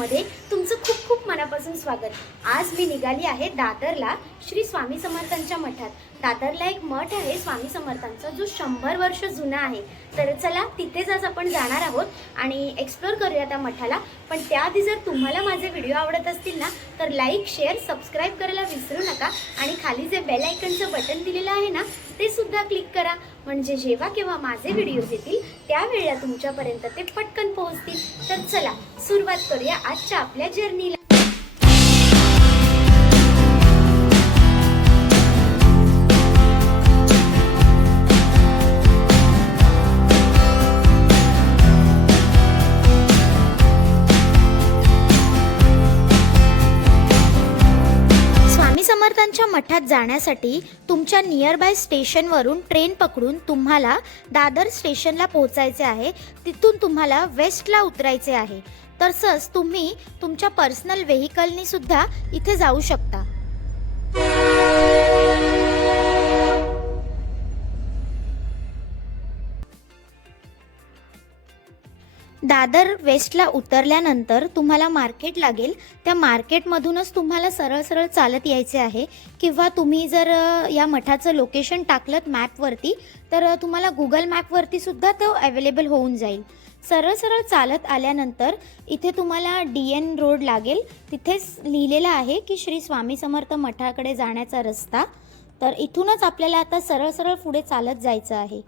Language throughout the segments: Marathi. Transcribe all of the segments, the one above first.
मध्ये तुमचं खूप खूप मनापासून स्वागत. आज मी निघाली आहे दादरला श्री स्वामी समर्थांच्या मठात. दादरला एक मठ आहे स्वामी समर्थांचा जो शंभर वर्ष जुना आहे. तर चला तिथेच आज आपण जाणार आहोत आणि एक्सप्लोर करूया त्या मठाला. पण त्याआधी जर तुम्हाला माझे व्हिडिओ आवडत असतील ना तर लाईक शेअर सबस्क्राईब करायला विसरू नका. आणि खाली बेल आयकनचं बटन दिलेलं आहे ना ते सुद्धा क्लिक करा. म्हणजे जेव्हा केव्हा माझे व्हिडिओज येतील त्यावेळेला तुमच्यापर्यंत ते पटकन पोहोचतील. तर चला सुरुवात करूया आजच्या आपल्या जर्नीला जाण्यासाठी तुमच्या नियरबाय स्टेशनवरून ट्रेन पकडून तुम्हाला दादर स्टेशनला पोहोचायचे आहे. तिथून तुम्हाला वेस्टला उतरायचे आहे. तसंच तुम्ही तुमच्या पर्सनल व्हेकलनी सुद्धा इथे जाऊ शकता. दादर वेस्टला उतरल्यानंतर तुम्हाला मार्केट लागेल. त्या मार्केटमधूनच तुम्हाला सरळ सरळ चालत यायचे आहे. किंवा तुम्ही जर या मठाचं लोकेशन टाकलं मॅपवरती तर तुम्हाला गुगल मॅपवरती सुद्धा तो अवेलेबल होऊन जाईल. सरळ सरळ चालत आल्यानंतर इथे तुम्हाला डी एन रोड लागेल. तिथेच लिहिलेलं आहे की श्री स्वामी समर्थ मठाकडे जाण्याचा रस्ता. तर इथूनच आपल्याला आता सरळ सरळ पुढे चालत जायचं आहे.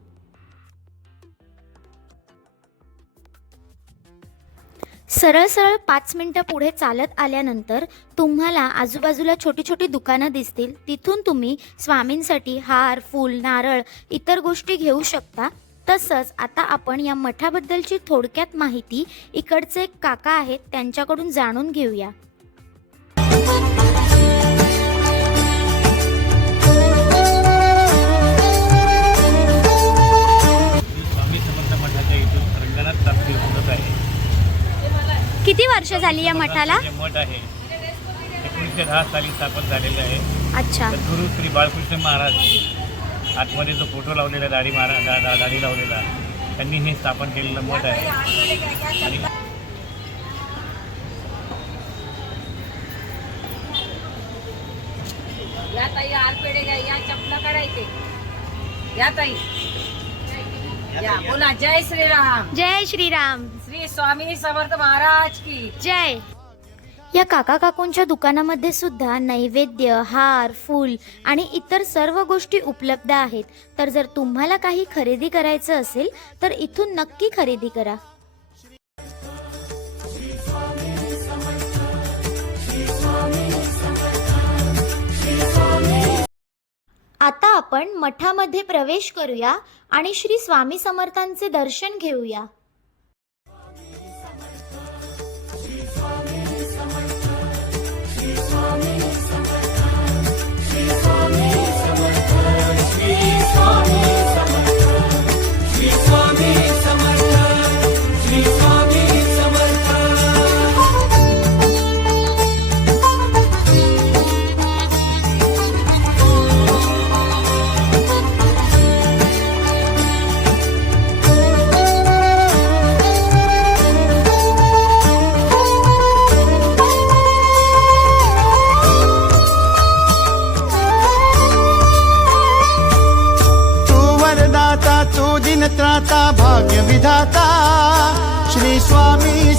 सरळ सरळ पाच मिनटं पुढे चालत आल्यानंतर तुम्हाला आजूबाजूला छोटी छोटी दुकानं दिसतील. तिथून तुम्ही स्वामींसाठी हार फूल नारळ इतर गोष्टी घेऊ शकता. तसंच आता आपण या मठाबद्दलची थोडक्यात माहिती इकडचे एक काका आहेत त्यांच्याकडून जाणून घेऊया. झाली या मठाला? मठ आहे. एकोणीसशे दहा साली स्थापन झालेलं आहे. अच्छा. सद्गुरू श्री बाळकृष्ण महाराज आतमध्ये जो फोटो लावलेला दाढी महाराज दा, दा, दाढी लावलेला त्यांनी हे स्थापन केलेलं मठ आहे. आणि या ताई आरपेडे घ्या या चपला काढायचे. या ताई. या बोला जय श्रीराम. जय श्रीराम. श्री स्वामी समर्थ महाराज की. जय. या काका काकूंच्या दुकानामध्ये सुद्धा नैवेद्य हार फूल आणि इतर सर्व गोष्टी उपलब्ध आहेत. तर जर तुम्हाला काही खरेदी करायचं असेल तर इथून नक्की खरेदी करा. आता आपण मठामध्ये प्रवेश करूया आणि श्री स्वामी समर्थांचे दर्शन घेऊया.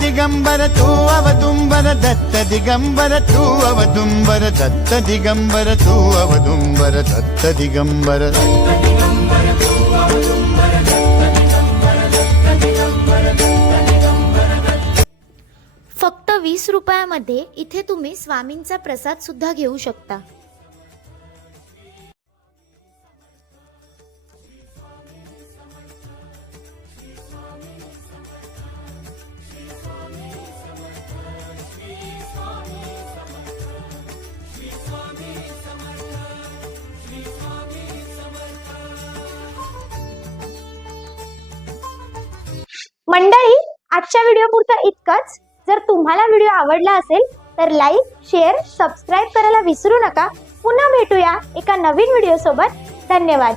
दिगंबर तू अवदुंबर दत्त दिगंबर तू अवदुंबर दत्त दिगंबर तू अवदुंबर दत्त दिगंबर. फक्त वीस रुपयामध्ये इथे तुम्ही स्वामींचा प्रसाद सुद्धा घेऊ शकता. मंडळी आजच्या व्हिडिओ पुरतं इतकंच. जर तुम्हाला व्हिडिओ आवडला असेल तर लाईक शेअर सबस्क्राईब करायला विसरू नका. पुन्हा भेटूया एका नवीन व्हिडिओ सोबत. धन्यवाद.